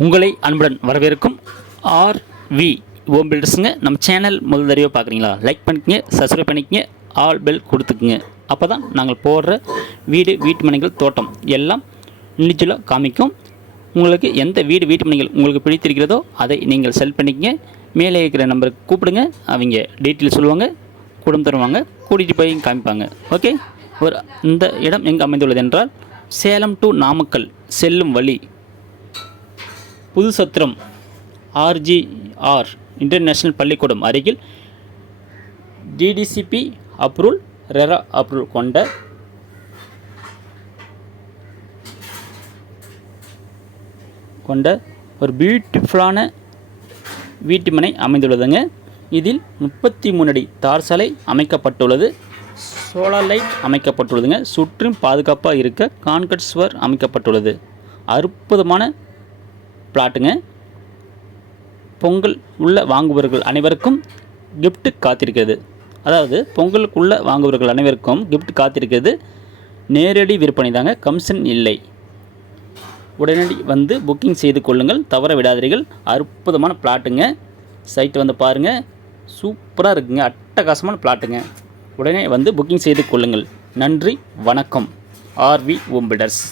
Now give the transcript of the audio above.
உங்களை அன்புடன் வரவேற்கும் ஆர்வி ஓம் பில்டர்ஸுங்க. நம்ம சேனல் முதல் தடவை பார்க்குறீங்களா? லைக் பண்ணிக்கங்க, சப்ஸ்கிரைப் பண்ணிக்கங்க, ஆல் பெல் கொடுத்துக்குங்க. அப்போ தான் நாங்கள் போடுற வீட்டு மனைகள் தோட்டம் எல்லாம் இண்டிவிஜுவலாக காமிக்கும். உங்களுக்கு எந்த வீட்டு மனைகள் உங்களுக்கு பிடித்திருக்கிறதோ அதை நீங்கள் செல் பண்ணிக்கங்க. மேலே இருக்கிற நம்பருக்கு கூப்பிடுங்க, அவங்க டீட்டெயில் சொல்லுவாங்க, குடும்பம் தருவாங்க, கூட்டிகிட்டு போய் காமிப்பாங்க. ஓகே. இந்த இடம் எங்கே அமைந்துள்ளது என்றால் சேலம் டு நாமக்கல் செல்லும் வழி புதுசத்திரம் RGR இன்டர்நேஷ்னல் பள்ளிக்கூடம் அருகில் DDCP அப்ரூவல், ரெரா அப்ரூவல் கொண்ட ஒரு பியூட்டிஃபுல்லான வீட்டுமனை அமைந்துள்ளதுங்க. இதில் 33 அடி தார் சாலை அமைக்கப்பட்டுள்ளது. சோலார் லைட் அமைக்கப்பட்டுள்ளதுங்க. சுற்றும் பாதுகாப்பாக இருக்க கான்கிரீட் சுவர் அமைக்கப்பட்டுள்ளது. அற்புதமான பிளாட்டுங்க. பொங்கல் உள்ள வாங்குபவர்கள் அனைவருக்கும் கிஃப்ட் காத்திருக்கிறது. அதாவது பொங்கலுக்குள்ள வாங்குபவர்கள் அனைவருக்கும் கிஃப்ட் காத்திருக்கிறது. நேரடி விற்பனை தாங்க, கமிஷன் இல்லை. உடனடி வந்து புக்கிங் செய்து கொள்ளுங்கள், தவற விடாதீர்கள். அற்புதமான பிளாட்டுங்க. சைட்டு வந்து பாருங்கள், சூப்பராக இருக்குங்க, அட்டகாசமான பிளாட்டுங்க. உடனே வந்து புக்கிங் செய்து கொள்ளுங்கள். நன்றி, வணக்கம். ஆர்வி ஓம் பில்டர்ஸ்.